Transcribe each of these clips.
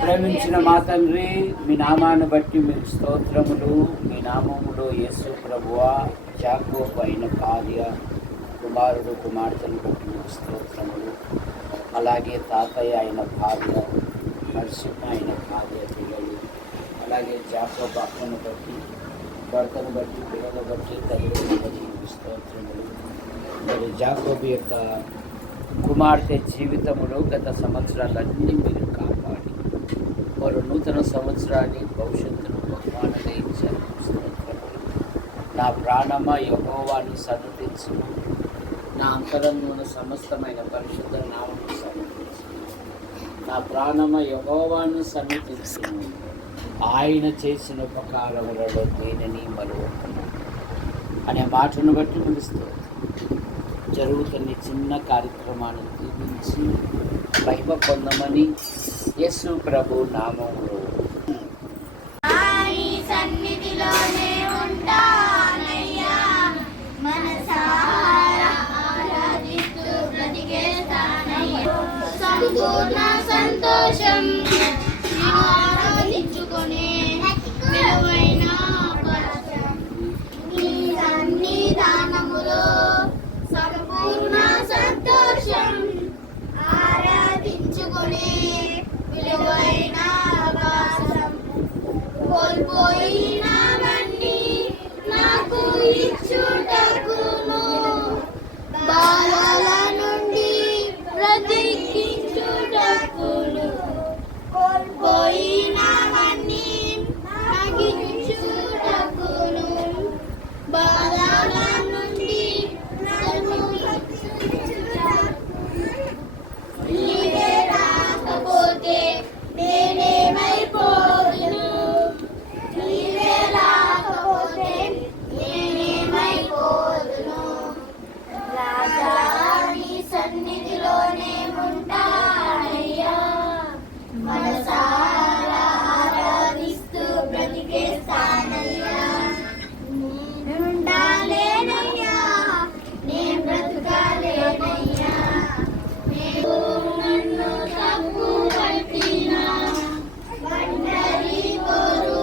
ప్రేమించిన మా తండ్రి, మీ నామాన్ని బట్టి మీకు స్తోత్రములు. మీ నామములో యేసు ప్రభువా, యాకోబు అయిన భార్య, కుమారుడు కుమార్తెను బట్టి మీకు స్తోత్రములు. అలాగే తాతయ్య అయిన భార్య, నరసింహ అయిన భార్య పిల్లలు, అలాగే యాకోబు అక్కను బట్టి, భర్తను బట్టి, పిల్లలు బట్టి, తల్లిని బట్టి మీకు స్తోత్రములు. మరి యాకోబు యొక్క కుమార్తె జీవితంలో గత సంవత్సరాలన్నీ మీరు కాపాడి మరో నూతన సంవత్సరాన్ని భవిష్యత్తును బహుమానంగా ఇచ్చారు. నా ప్రాణమ యెహోవాను సన్నుతించుము, నా అంతరంగమున సమస్తమైన పరిశుద్ధ నామమును సన్నుతించుము. నా ప్రాణమ యెహోవాను సన్నుతించుము, ఆయన చేసిన ఉపకారములలో దేనిని మరువకుము అనే మాటను బట్టి ముగిస్తూ జరుగుతున్న చిన్న కార్యక్రమాన్ని దీవించి మహిమ పొందమని యేసు ప్రభు నామములో సన్నిధిలోనే ఉంటానయ్యా, మనసారా ఆరాధిస్తూ బ్రతికేస్తానయ్యా. సంపూర్ణ సంతోషం ఆరాధించుకొని విలువైన నీ సన్నిధానములో సంపూర్ణ సంతోషం ఆరాధించుకొని విలువైన ఆకాశం కోల్పోయినవన్నీ నాకు ఇచ్చుటకును, బాధల నుండి బ్రతికించుటకును, కోల్పోయినవన్నీ నాకు ఇచ్చుటకును, బాధల నుండి నీవే రాకపోతే నేనేమైపోదును, నీవే రాకపోతే నేనేమైపోదును. రాజా నీ సన్నిధిలోనే ఉంటానయ్యా, మనసారా ఆరాధిస్తూ బ్రతికేస్తానయ్యా. నేనుండాలేనయ్యా, నేను బ్రతకాలేనయ్యా. నన్ను తప్పు పట్టినా, ఒంటరి కోరు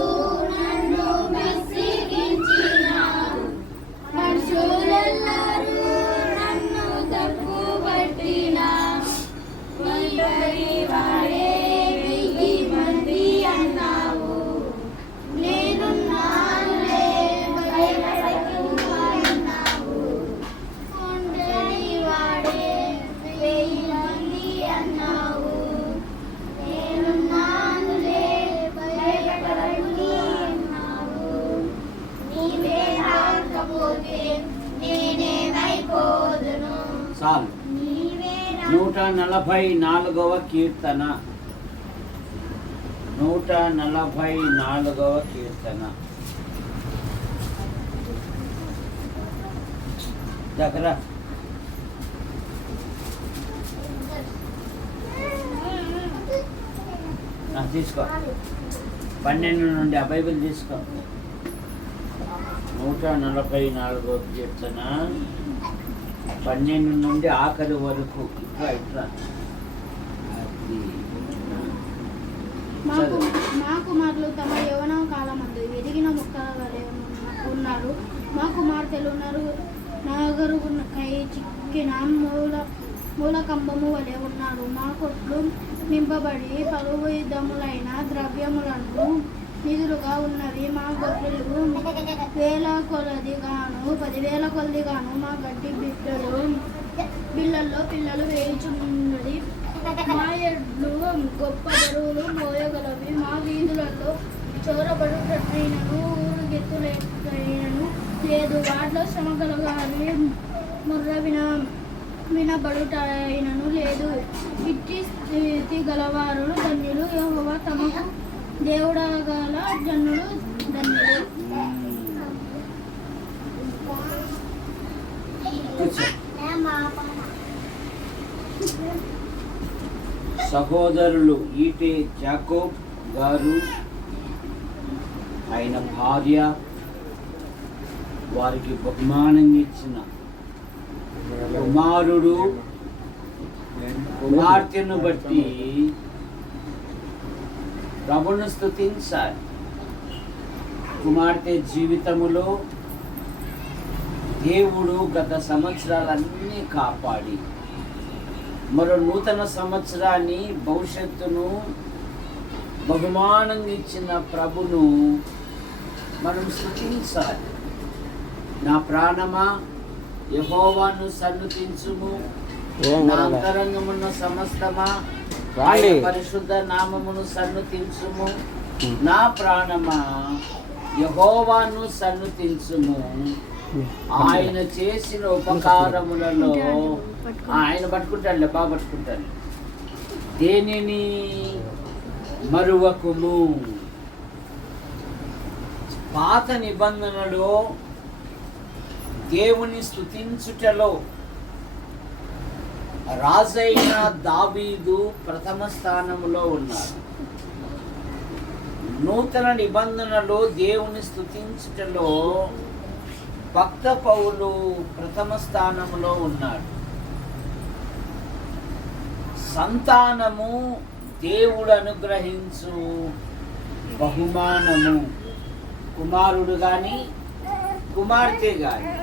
నన్ను విసిగించినా, మనుషులెల్లరూ నన్ను తప్పు పట్టినా, ఒంటరి వాడే 1000 మంది అన్నావు. నేనున్నానులే భయపడకు అన్నావు. ఒంటరి వాడే 1000 మంది అన్నావు. నేనున్నానులే భయపడకు అన్నావు. నీవే రాకపోతే నేనేమైపోదును. చాలు. 144వ కీర్తన, 144వ కీర్తన. దగ్గర తీసుకో, 12 నుండి ఆ బైబిల్ తీసుకో. 144వ కీర్తన 12 నుండి ఆఖరి వరకు. ఇట్లా మా కుమారులు తమ యవ్వన కాలమందు ఎదిగిన మొక్కల వలె ఉన్నారు. మా కుమార్తెలు నగరుకై చిక్కిన మూలకంబము వలె ఉన్నారు. మా కొట్లు నింపబడి పలు విధములైన ద్రవ్యములను నిధులుగా ఉన్నవి. మా గొర్రెలు 1000 కొలదిగాను 10,000 కొలదిగాను మా గడ్డి బిళ్ళల్లో పిల్లలు వేయుచున్నది. మా ఎడ్లు గొప్ప బరువులు మోయగలవి. మా వీధులలో చోరబడుటైనను ఊరుగెత్తులైనను లేదు. వాటిలో శ్రమ కలగాలి ముర్ర వినబడుటైనను లేదు. ఇట్టి స్థితి గలవారు ధన్యులు. యెహోవా తమకు దేవుడగల జనులు ధన్యులు. సహోదరులు ఈటే యాకోబు గారు, ఆయన భార్య, వారికి బహుమానం ఇచ్చిన కుమారుడు కుమార్తెను బట్టి ప్రభును స్తుతించాలి. కుమార్తె జీవితములో దేవుడు గత సంవత్సరాలన్నీ కాపాడి మరో నూతన సంవత్సరాన్ని భవిష్యత్తును బహుమానంగా ఇచ్చిన ప్రభును మనం స్తుతించాలి. నా ప్రాణమా యెహోవాను సన్నుతించుము, నా అంతరంగమున్న సమస్తమా ఆయన పరిశుద్ధ నామమును సన్నుతించుము. నా ప్రాణమా యెహోవాను సన్నుతించుము, ఆయన చేసిన ఉపకారములలో ఆయన పట్టుకుంటాడులే, బాగా పట్టుకుంటాడు. దేనిని మరువకుము. పాత నిబంధనలో దేవుని స్తుతించుటలో రాజైన దావీదు ప్రథమ స్థానంలో ఉన్నాడు. నూతన నిబంధనలో దేవుని స్తుతించుటలో భక్త పౌలు ప్రథమ స్థానంలో ఉన్నాడు. సంతానము దేవుడు అనుగ్రహించు బహుమానము. కుమారుడు గాని కుమార్తె గాని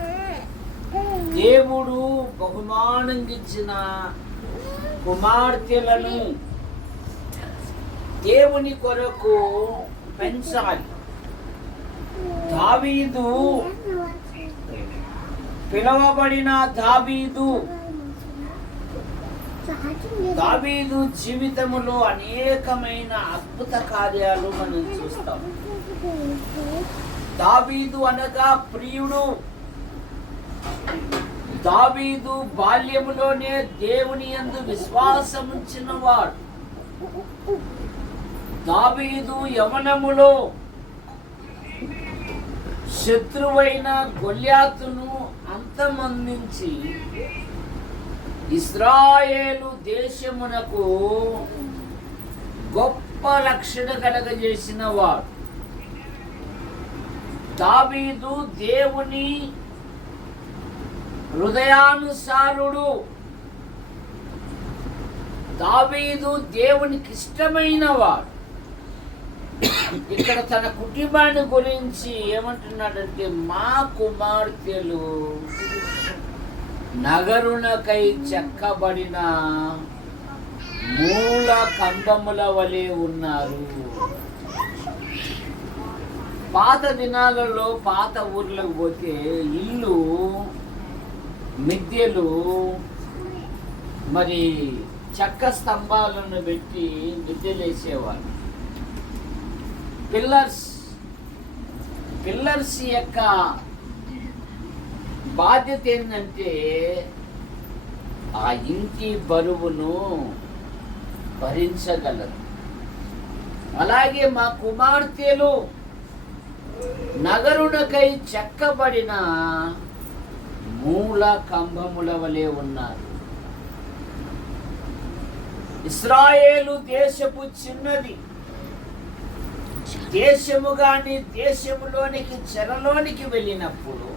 దేవుడు బహుమానంగా ఇచ్చిన కుమార్తెలను దేవుని కొరకు పెంచాలి. దావీదు పిలవబడిన దావీదు జీవితములో అనేకమైన అద్భుత కార్యాలు మనం చూస్తాం. దావీదు అనగా ప్రియుడు. దావీదు బాల్యములోనే దేవుని యందు విశ్వాసం ఉంచిన వాడు. దావీదు యవనములో శత్రువైన గొల్యాతును అంతమందించి ఇశ్రాయేలు దేశమునకు గొప్ప రక్షణ కలగజేసిన వాడు. దావీదు దేవుని హృదయానుసారుడు. దావీదు దేవునికి ఇష్టమైన వాడు. ఇక్కడ తన కుటుంబాన్ని గురించి ఏమంటున్నాడంటే, మా కుమార్తెలు నగరునకై చెక్కబడిన మూల కంబముల వలె ఉన్నారు. పాత దినాలలో పాత ఊర్లకు పోతే ఇల్లు మిద్దెలు మరి చెక్క స్తంభాలను పెట్టి మిద్దెలు వేసేవారు. పిల్లర్స్ యొక్క బాధ్యత ఏంటంటే ఆ ఇంటి బరువును భరించగలరు. అలాగే మా కుమార్తెలు నగరునకై చెక్కబడిన మూల కంబముల వలె ఉన్నారు. ఇశ్రాయేలు దేశపు చిన్నది. దేశము గాని దేశములోనికి చెరలోనికి వెళ్ళినప్పుడు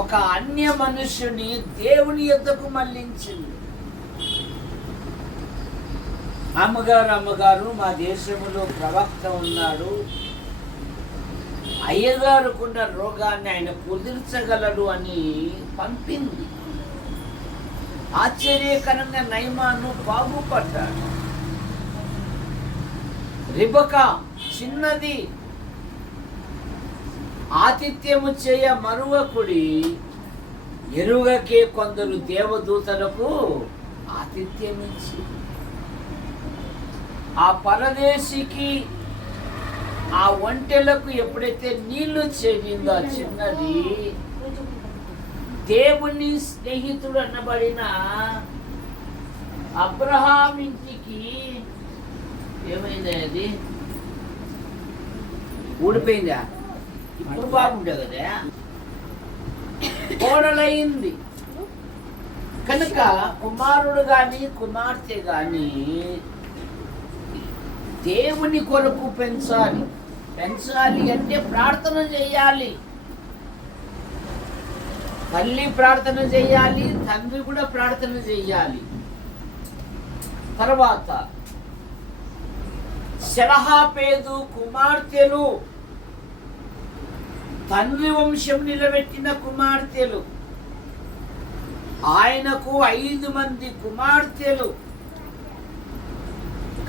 ఒక అన్య మనుష్యుని దేవుని యొద్దకు మళ్ళించింది. అమ్మగారు మా దేశంలో ప్రవక్త ఉన్నాడు, అయ్యగారుకున్న రోగాన్ని ఆయన కుదిర్చగలడు అని పంపింది. ఆశ్చర్యకరంగా నయమాను బాగుపడ్డాడు. రిబకా చిన్నది, ఆతిథ్యము చేయ మరువకుడి, ఎరుగకే కొందరు దేవదూతలకు ఆతిథ్యమిచ్చి ఆ పరదేశికి ఆ ఒంటెలకు ఎప్పుడైతే నీళ్లు చెల్లిందో ఆ చిన్నది, దేవుని స్నేహితుడు అనబడిన అబ్రహాం ఇంటికి ఏమైందా? అది ఊడిపోయిందా? ఇప్పుడు బాగుండే కదా, కోడలైంది. కనుక కుమారుడు గాని కుమార్తె గాని దేవుని కొరకు పెంచాలి. అంటే ప్రార్థన చేయాలి. తల్లి ప్రార్థన చేయాలి, తండ్రి కూడా ప్రార్థన చేయాలి. తర్వాత సెలహాపేదు కుమార్తెలు తండ్రి వంశం నిలబెట్టిన కుమార్తెలు. ఆయనకు 5 మంది కుమార్తెలు,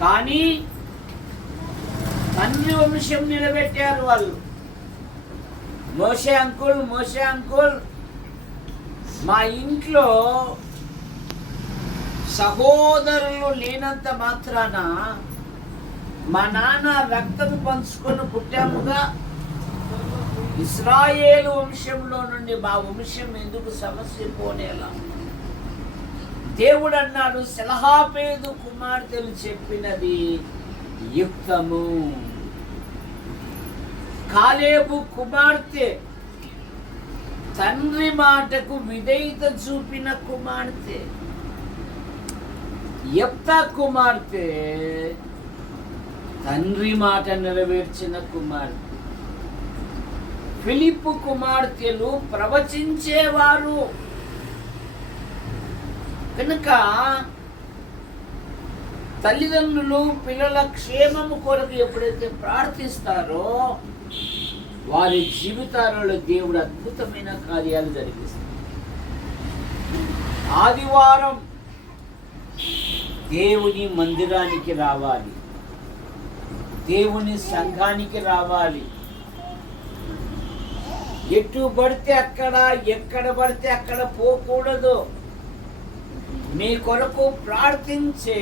కానీ తండ్రి వంశం నిలబెట్టారు వాళ్ళు. మోషే అంకుల్ మా ఇంట్లో సహోదరులు లేనంత మాత్రాన మా నాన్న రక్తం పంచుకొని పుట్టాముగా, ఇశ్రాయేలు వంశంలో నుండి మా వంశం ఎందుకు సమస్య పోనేలా? దేవుడు అన్నాడు, సెలహాపేదు కుమార్తెలు చెప్పినది యుక్తము. కాలేబు కుమార్తె తండ్రి మాటకు విధేయత చూపిన కుమార్తె. యెఫ్తా కుమార్తె తండ్రి మాట నెరవేర్చిన కుమార్తె. ఫిలిప్పు కుమార్తెలు ప్రవచించేవారు కనుక తల్లిదండ్రులు పిల్లల క్షేమము కొరకు ఎప్పుడైతే ప్రార్థిస్తారో వారి జీవితాలలో దేవుడు అద్భుతమైన కార్యాలు జరిగిస్తారు. ఆదివారం దేవుని మందిరానికి రావాలి, దేవుని సంఘానికి రావాలి. ఎటు పడితే అక్కడ, ఎక్కడ పడితే అక్కడ పోకూడదు. మీ కొరకు ప్రార్థించే,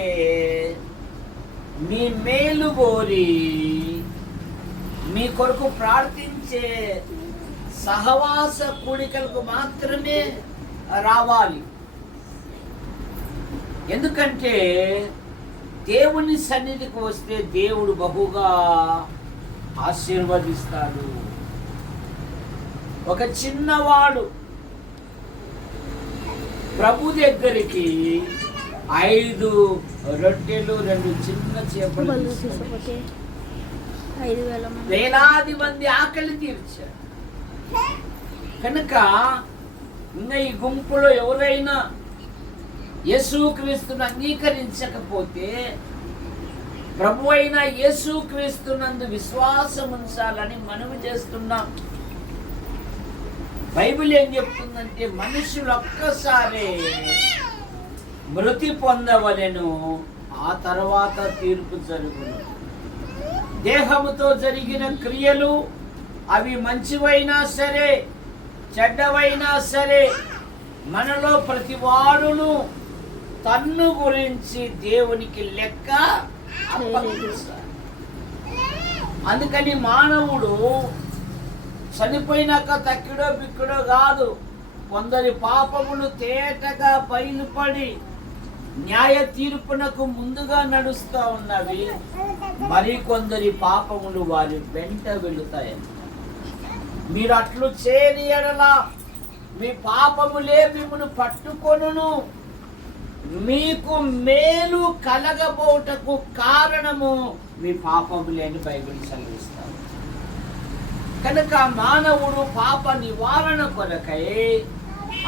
మీ మేలు కోరి మీ కొరకు ప్రార్థించే సహవాస కూడికలకు మాత్రమే రావాలి. ఎందుకంటే దేవుని సన్నిధికి వస్తే దేవుడు బహుగా ఆశీర్వదిస్తాడు. ఒక చిన్నవాడు ప్రభు దగ్గరికి 5 రొట్టెలు 2 చిన్న చేపలు, వేలాది మంది ఆకలి తీర్చారు. కనుక ఇంకా ఈ గుంపులో ఎవరైనా యేసుక్రీస్తును అంగీకరించకపోతే ప్రభు అయిన యేసుక్రీస్తునందు విశ్వాసం ఉంచాలని మనవి చేస్తున్నాం. బైబిల్ ఏం చెప్తుందంటే మనుషులు ఒక్కసారి మృతి పొందవలెను, ఆ తర్వాత తీర్పు జరుగును. దేహముతో జరిగిన క్రియలు అవి మంచివైనా సరే చెడ్డవైనా సరే మనలో ప్రతి వాడును తన్ను గురించి దేవునికి లెక్క అప్పగిస్తారు. అందుకని మానవుడు చనిపోయినాక తక్కిడో బిక్కుడో కాదు. కొందరి పాపములు తేటగా బయలుపడి న్యాయ తీర్పునకు ముందుగా నడుస్తూ ఉన్నవి, మరి కొందరి పాపములు వారి వెంట వెళుతాయి. మీరు అట్లు చేయని ఎడల మీ పాపములే మిమ్మల్ని పట్టుకొనును, మీకు మేలు కలగబోటకు కారణము మీ పాపములే అని బైబిల్ సెలవిస్తారు. కనుక మానవుడు పాప నివారణ కొరకై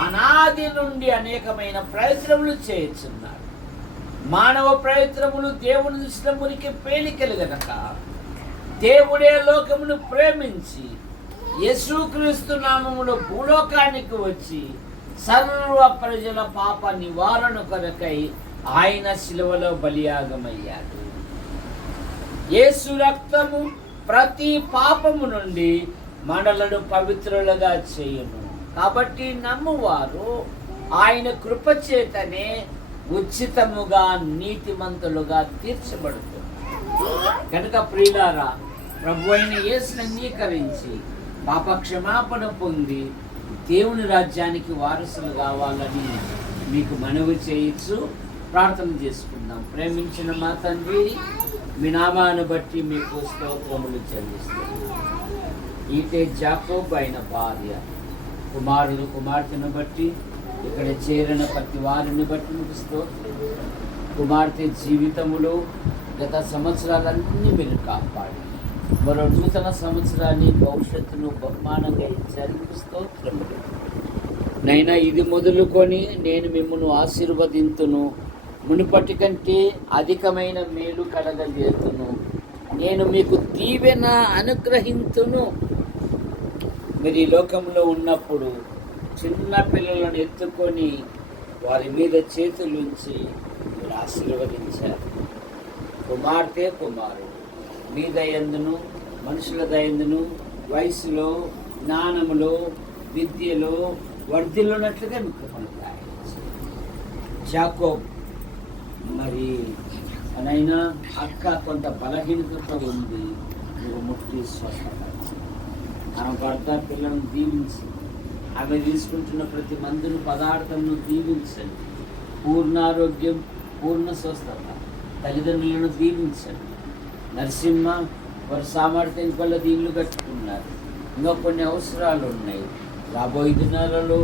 అనాది నుండి అనేకమైన ప్రయత్నములు చేయుచున్నాడు. మానవ ప్రయత్నములు దేవుని దృష్టిలో మురికి పేలికలు గనక దేవుడే లోకమును ప్రేమించి యేసుక్రీస్తు నామములో భూలోకానికి వచ్చి సర్వ ప్రజల పాప నివారణ కొరకై ఆయన శిలువలో బలియాగమయ్యాడు. యేసు రక్తము ప్రతి పాపము నుండి మనలను పవిత్రులుగా చేయును. కాబట్టి నమ్మువారు ఆయన కృపచేతనే ఉచితముగా నీతిమంతులుగా తీర్చబడుతుంది. కనుక ప్రియులారా, ప్రభు అయిన యేసును అంగీకరించి పాప క్షమాపణ పొంది దేవుని రాజ్యానికి వారసులు కావాలని మీకు మనవి చేయొచ్చు. ప్రార్థన చేసుకుందాం. ప్రేమించిన మా తండ్రి, మీ నామాన్ని బట్టి మీకు స్తోత్రములు చెల్లిస్తాం. ఈటే జాకోబు అయిన భార్య కుమారుడు కుమార్తెను బట్టి ఇక్కడ చేరిన ప్రతి వారిని బట్టి మీకు స్తోత్రం. కుమార్తె జీవితములో గత సంవత్సరాలన్నీ మీరు కాపాడి మరో నూతన సంవత్సరాన్ని భవిష్యత్తును బహుమానంగా ఇచ్చారు. మీకు స్తోత్రములు. నైనా ఇది మొదలుకొని నేను మిమ్మల్ని ఆశీర్వదింతును, మునుపటి కంటే అధికమైన మేలు కలగజేతును. నేను మీకు దీవెన అనుగ్రహింతును. మీరు ఈ లోకంలో ఉన్నప్పుడు చిన్న పిల్లలను ఎత్తుకొని వారి మీద చేతులుంచి మీరు ఆశీర్వదించారు. కుమార్తె కుమారుడు మీ దయందును మనుషుల దయందును వయసులో జ్ఞానములో విద్యలో వర్ధిల్లున్నట్లుగా మీకు పొందుతాయి. జాకోబ్ మరి అనైనా అక్క కొంత బలహీనతతో ఉంది, మీరు ముట్టి స్వస్థపరచండి. ఆమె భర్త పిల్లలను దీవించి ఆమె తీసుకుంటున్న ప్రతి మందును పదార్థంను దీవించండి. పూర్ణారోగ్యం పూర్ణ స్వస్థత తల్లిదండ్రులను దీవించండి. నరసింహ వారి సామర్థ్యం వల్ల దీళ్ళు కట్టుకున్నారు. ఇంకా కొన్ని అవసరాలు ఉన్నాయి. రాబోయే దినాలలో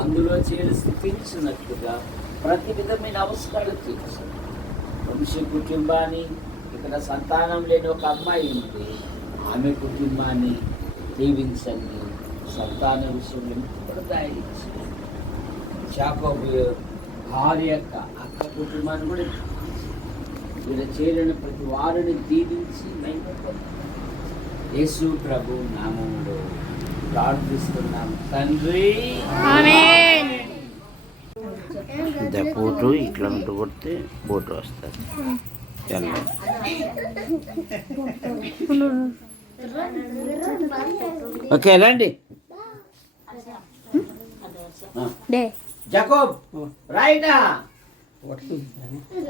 అందులో చేరి స్థితించినట్లుగా ప్రతి విధమైన అవసరాలు తీర్చండి. వంశీ కుటుంబాన్ని, ఇక్కడ సంతానం లేని ఒక అమ్మాయి ఉంది, ఆమె కుటుంబాన్ని దీవించండి. సంతాన విషయంలో కూడా దయచేయండి. యాకోబు భార్య యొక్క అక్క కుటుంబాన్ని కూడా వీళ్ళు చేరిన ప్రతి వారిని దీవించి యేసు ప్రభు నామములో ప్రార్థిస్తున్నాము తండ్రి. ఫోటో ఇట్లా ఉంటూ కొడితే ఫోటో వస్తుంది. ఓకే రండి. జాకోబ్ రైటా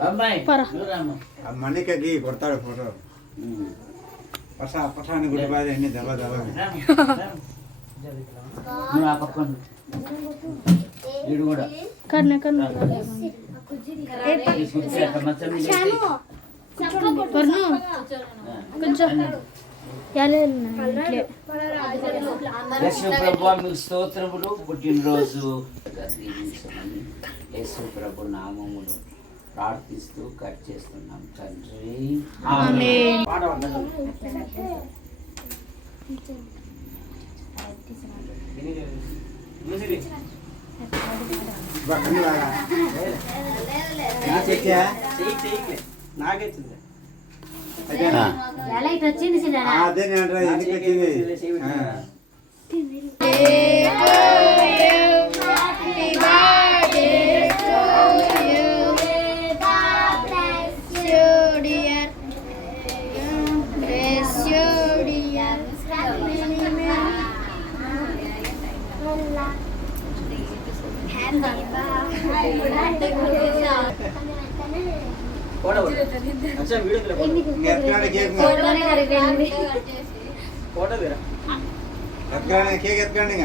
అమ్మాయి మణికకి కొడతాడు ఫోటో. పఠాని గుడి బాధ అన్ని దెబ్బ దెబ్బ. నువ్వు ఆ పక్కన వీడు కూడా करने करने యేసు ప్రభు మీకు స్తోత్రములు. పుట్టినరోజు యేసు ప్రభు నామములు ప్రార్థిస్తూ కట్ చేస్తున్నాం తండ్రి. ఆమేన్. అదే నేను ఎందుకు వచ్చింది. కేక్ ఎత్తుకోండి.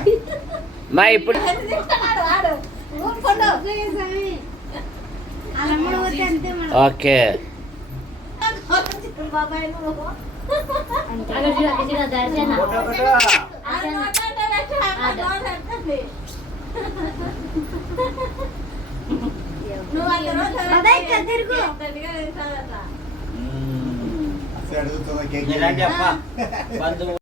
మా ఇప్పుడు ఓకే అడుగుతుందా కేక్ బంధువు